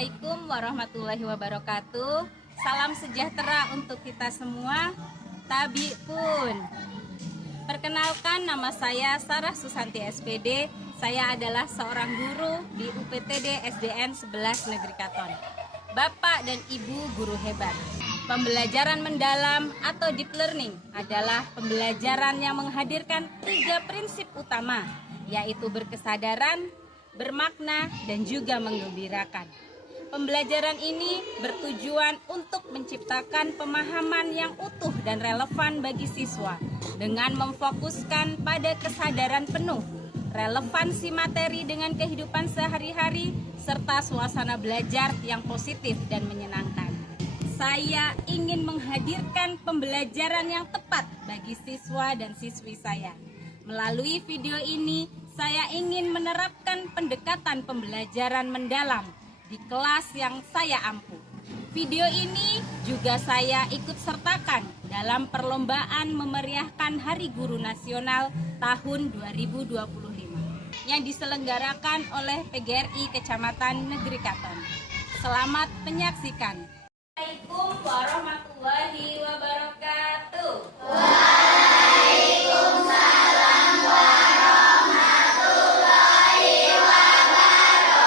Assalamualaikum warahmatullahi wabarakatuh. Salam sejahtera untuk kita semua. Tabi pun. Perkenalkan, nama saya Sarah Susanti SPD. Saya adalah seorang guru di UPTD SDN 11 Negeri Katon. Bapak dan Ibu guru hebat. Pembelajaran mendalam atau deep learning adalah pembelajaran yang menghadirkan 3 prinsip utama, yaitu berkesadaran, bermakna, dan juga menggembirakan. Pembelajaran ini bertujuan untuk menciptakan pemahaman yang utuh dan relevan bagi siswa dengan memfokuskan pada kesadaran penuh, relevansi materi dengan kehidupan sehari-hari, serta suasana belajar yang positif dan menyenangkan. Saya ingin menghadirkan pembelajaran yang tepat bagi siswa dan siswi saya. Melalui video ini, saya ingin menerapkan pendekatan pembelajaran mendalam di kelas yang saya ampu. Video ini juga saya ikut sertakan dalam perlombaan memeriahkan Hari Guru Nasional tahun 2025 yang diselenggarakan oleh PGRI Kecamatan Negeri Katon. Selamat menyaksikan. Assalamualaikum warahmatullahi wabarakatuh. Waalaikumsalam warahmatullahi wabarakatuh.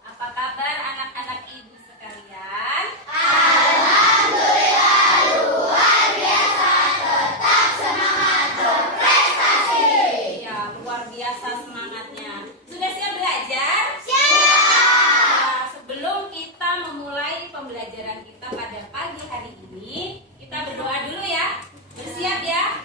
Apa kabar anak-anak ibu sekalian? Alhamdulillah luar biasa, tetap semangat berprestasi. Ya, luar biasa semangatnya. Sudah siap belajar? Siap. Sebelum kita memulai pembelajaran kita pada pagi hari ini, kita berdoa dulu ya. Bersiap ya?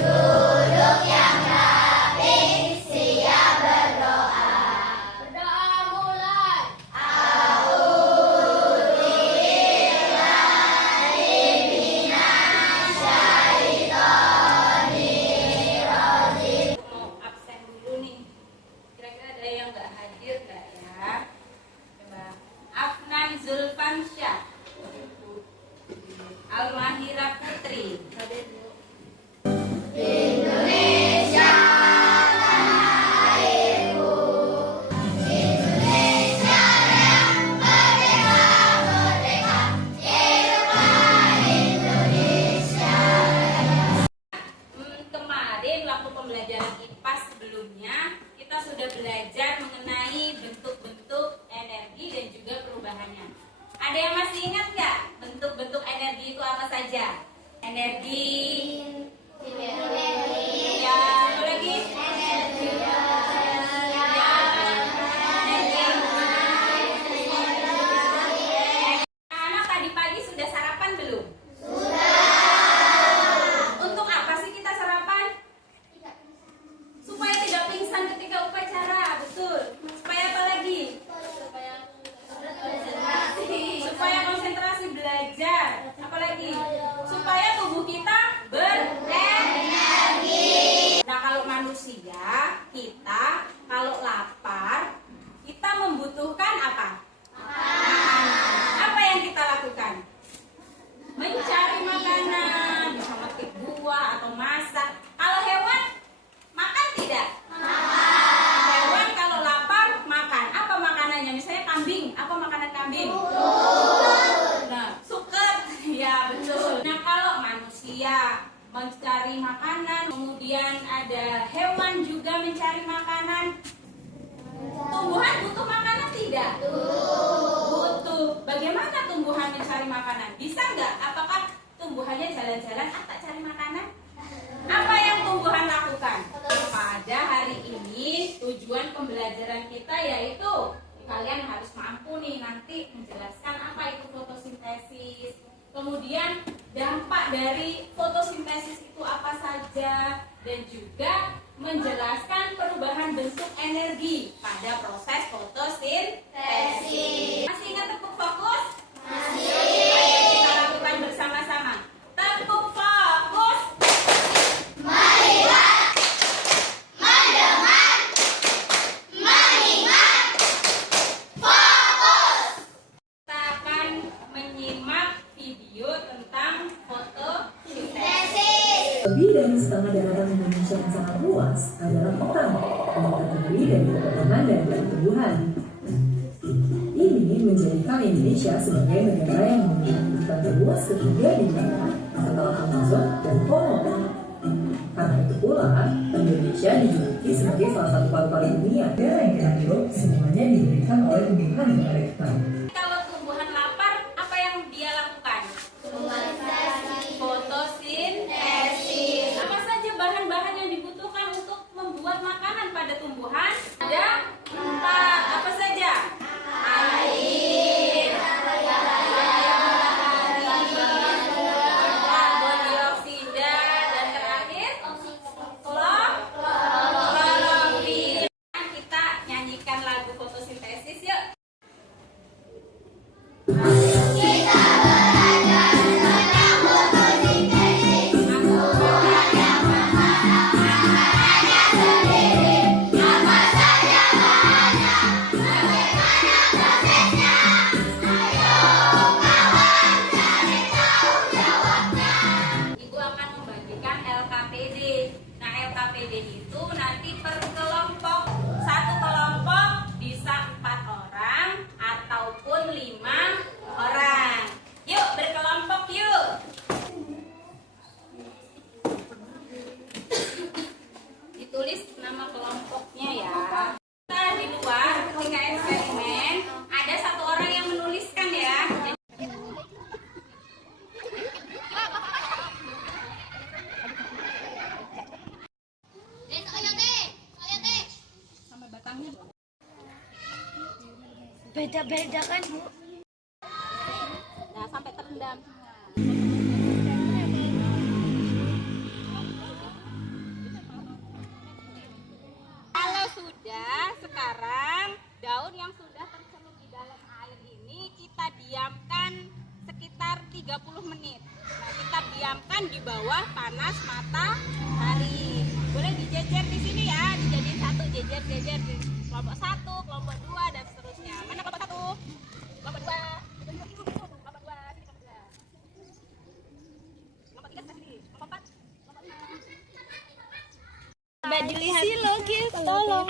Duduk yang rapi, siap berdoa. Berdoa mulai. Mau absen dulu nih. Kira-kira ada yang nggak hadir nggak ya? Coba. Afnan Zulfansyah, Almahira Putri. Indonesia tanah airku, Indonesia yang merdeka, merdeka, hiduplah Indonesia. Kemarin waktu pembelajaran IPA sebelumnya kita sudah belajar mengenai bentuk-bentuk energi dan juga perubahannya. Ada yang masih ingat nggak bentuk-bentuk energi itu apa saja? Energi, ya, apa lagi? Energi, anak tadi pagi sudah sarapan belum? Untuk apa sih kita sarapan? Supaya tidak pingsan ketika upacara, betul. Supaya apa lagi? Supaya konsentrasi belajar. Apa lagi? Supaya tubuh kita berenergi. Nah, kalau manusia, kita kalau lapar, kita membutuhkan apa? Apa yang kita lakukan? Mencari makanan, bisa metik buah atau masak. Kalau hewan, makan tidak? Hewan kalau lapar, makan. Apa makanannya? Misalnya kambing, apa makanan kambing? Nah, suket. Ya, betul. Nah, kalau manusia mencari makanan, kemudian ada hewan juga mencari makanan. Tumbuhan butuh makanan tidak? Butuh. Bagaimana tumbuhan mencari makanan? Bisa nggak? Apakah tumbuhannya jalan-jalan atau cari makanan? Apa yang tumbuhan lakukan? Pada hari ini tujuan pembelajaran kita yaitu kalian harus mampu nih nanti menjelaskan apa itu fotosintesis. Kemudian dampak dari fotosintesis itu apa saja, dan juga menjelaskan perubahan bentuk energi pada proses fotosintesis. Masih ingat tepuk fokus? Masih. Ayo kita lakukan bersama-sama. Tepuk fokus. Melihat, mendengar, mengingat, fokus. Kita akan menyimak video tentang fotosintesis. Lebih dari setengah daratan Indonesia yang sangat luas adalah hutan yang terdiri dari pepohonan dan tumbuhan. Ini menjadikan Indonesia sebagai negara yang memiliki hutan terluas ketiga di dunia setelah Amazon dan Kongo. Karena itu pula, Indonesia dijuluki sebagai salah satu paru-paru dunia. Negara yang kena hidup semuanya diberikan oleh tumbuhan yang ada di hutan. Kalau tumbuhan lapar, apa yang dia lakukan? Fotosintesis. Apa saja bahan-bahan yang dibutuhkan untuk membuat makanan pada tumbuhan? Ada 4. Apa saja? Air, karbon dioksida, dan terakhir klorofil. Kita nyanyikan lagu fotosintesis yuk. Ibu akan membagikan LKPD. Nah, LKPD itu nanti per kelompok. Satu kelompok bisa 4 orang ataupun 5 orang. Yuk, berkelompok yuk. Ditulis nama kelompoknya ya. Kita di luar ketika eksperimen ada 1 orang yang menuliskan ya. Sama batangnya. Beda-beda kan, Bu? Nah, sampai terendam semua. Kalau sudah, sekarang daun yang sudah tercelup di dalam air ini kita diamkan sekitar 30 menit. Nah, kita diamkan di bawah panas matahari. Boleh dijejer di sini ya, dijadiin satu jejer-jejer di kelompok 1, kelompok 2 dan seterusnya. Mana kelompok 1? Kelompok 2. Kelompok 2, sini kelompok 2. Kelompok 3 sini. Kelompok 4. Kelompok 5. Coba dilihat.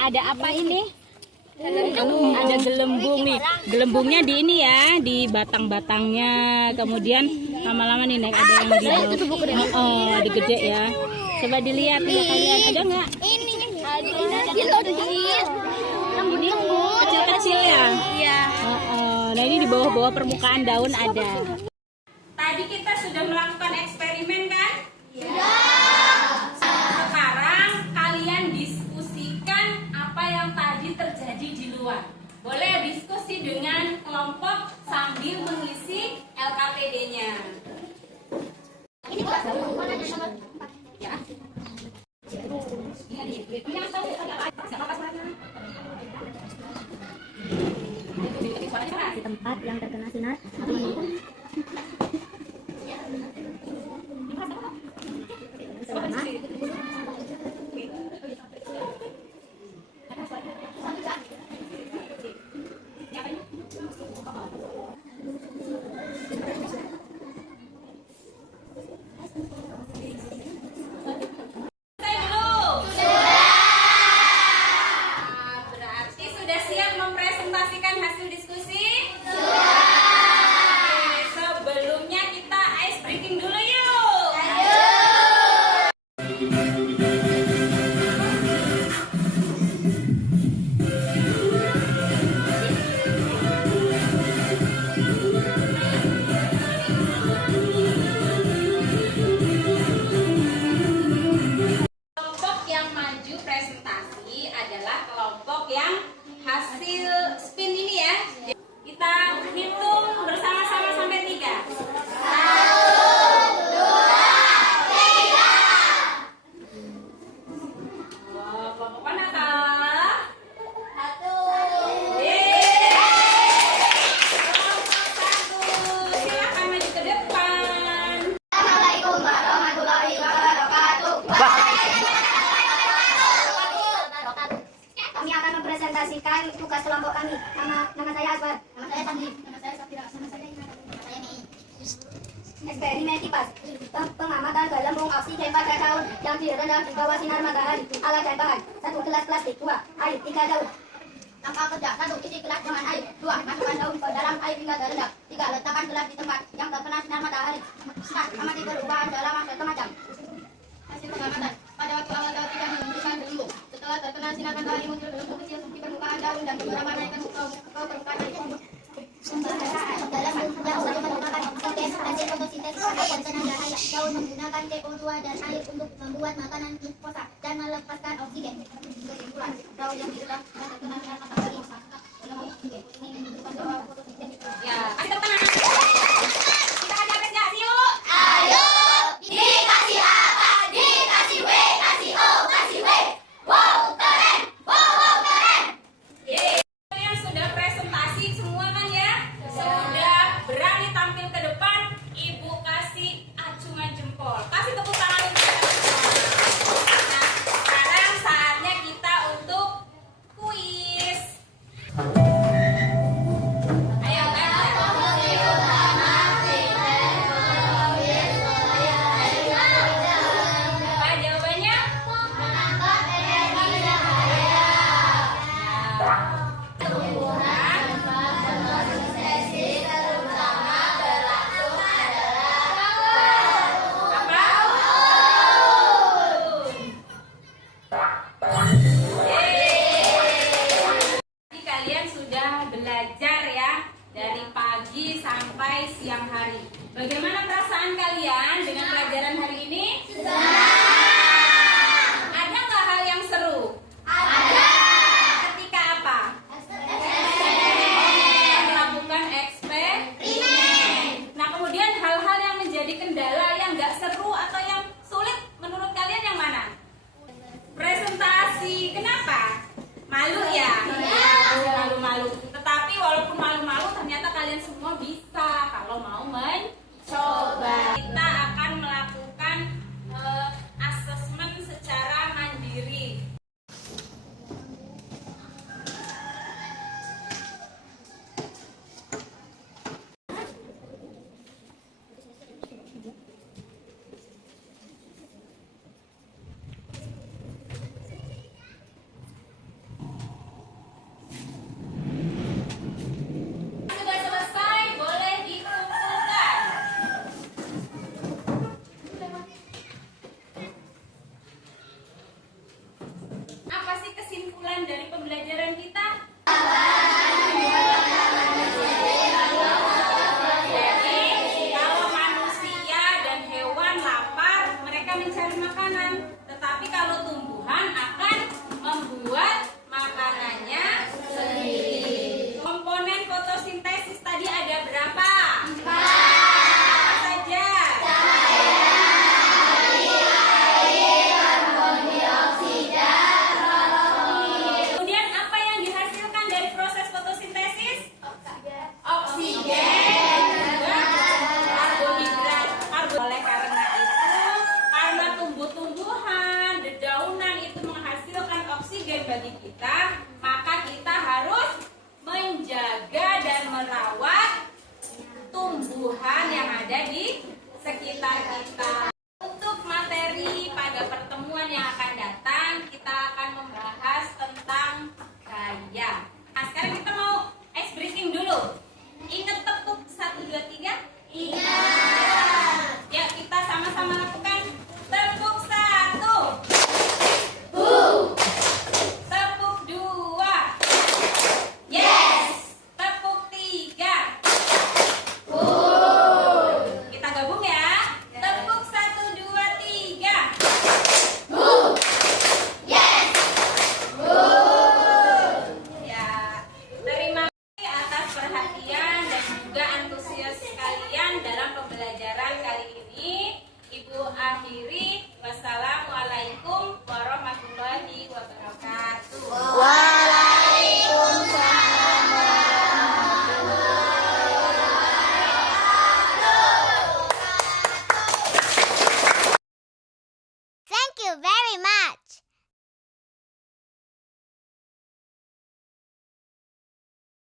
Ada apa ini? Ada gelembung nih. Gelembungnya di ini ya, di batang-batangnya. Kemudian lama-lama nih naik ada yang di bawah. Oh, ada gede ya. Coba dilihat ya kalian, ada nggak? Ini Ini kecil-kecil ya? Iya. Nah ini di bawah-bawah permukaan daun ada. Tadi kita sudah melakukan eksperimen kan? Iya. Sekarang kalian diskusikan apa yang tadi terjadi di luar. Boleh diskusi dengan kelompok sambil mengisi LKPD-nya. Ini ya. Di tempat yang terkena sinar selama Berarti sudah siap mempresentasikan hasil diskusi? Sebelumnya kita ice breaking dulu yuk. Kelompok yang maju presentasi adalah kelompok yang hasil spin ini ya. Kita hitung bersama-sama sampai 3. 1, 2, 3. Wah, kelompok mana kak? 1. Kelompok 1. Silakan maju ke depan. Assalamualaikum warahmatullahi wabarakatuh. Kami akan mempresentasikan tugas kelompok kami. Nama saya Akbar. Nama saya Sandi. Nama saya Safira. Nama saya Ina. Nama saya Mi. Eksperimen kipas. Pengamatan gelembung oksigen pada daun yang direndam di bawah sinar matahari. Alat dan bahan: 1 gelas plastik, 2 air, 3 daun. Langkah kerja: 1. Isi gelas dengan air. 2. Masukkan daun ke dalam air hingga terendam. 3. Letakkan gelas di tempat yang terkena sinar matahari. 4. Amati perubahan dalam setengah jam. Hasil pengamatan: pada waktu awal daun tidak memberikan belenggu. Setelah terkena sinar matahari muncul belenggu kecil di permukaan daun dan beberapa naikkan ke permukaan air. Pembahasan dalam yang satu merupakan proses hasil fotosintesis dan tenaga air. Daun menggunakan CO2 dan air untuk membuat makanan glukosa dan melepaskan oksigen. Kesimpulan: daun yang diulang dan terkena sinar matahari dalam oksigen. Ini menunjukkan bahwa fotosintesis. Ya, kasih tepuk tangan. Kita kasih apresiasi yuk. Ayo, dikasih apa? Dikasih W, kasih O, kasih W. Wow, keren! Wow, keren! Kalian sudah presentasi semua kan ya? Sudah berani tampil ke depan, Ibu kasih acungan jempol. Kasih tepuk tangan untuk kita semua. Nah, sekarang saatnya kita untuk kuis. Ayo, apa jawabannya? Jadi kalian sudah belajar ya dari pagi sampai siang hari. Bagaimana perasaan kalian dengan pelajaran hari ini? Ada nggak hal yang seru? Ada. Ketika apa? Melakukan eksperimen. Nah, kemudian hal-hal yang menjadi kendala yang nggak seru atau yang sulit menurut kalian yang mana? Presentasi. Kenapa? Malu ya? Malu-malu. Tetapi walaupun malu-malu ternyata kalian semua bisa kalau mau mencoba. Kita akan melakukan asesmen secara mandiri. Sudah selesai, boleh dikumpulkan. Apa sih kesimpulan dari pembelajaran kita? Jadi, kalau manusia dan hewan lapar, mereka mencari makanan. Tetapi kalau tumbuhan akan membuat makanannya sendiri. Komponen fotosintesis tadi ada berapa? 4. Apa saja? Kemudian apa yang dihasilkan dari proses fotosintesis? Oksigen dan karbohidrat. Oleh karena itu, karena tumbuh-tumbuhan, dedaunan itu menghasilkan oksigen bagi kita, maka kita harus menjaga dan merawat tumbuhan yang ada di sekitar kita.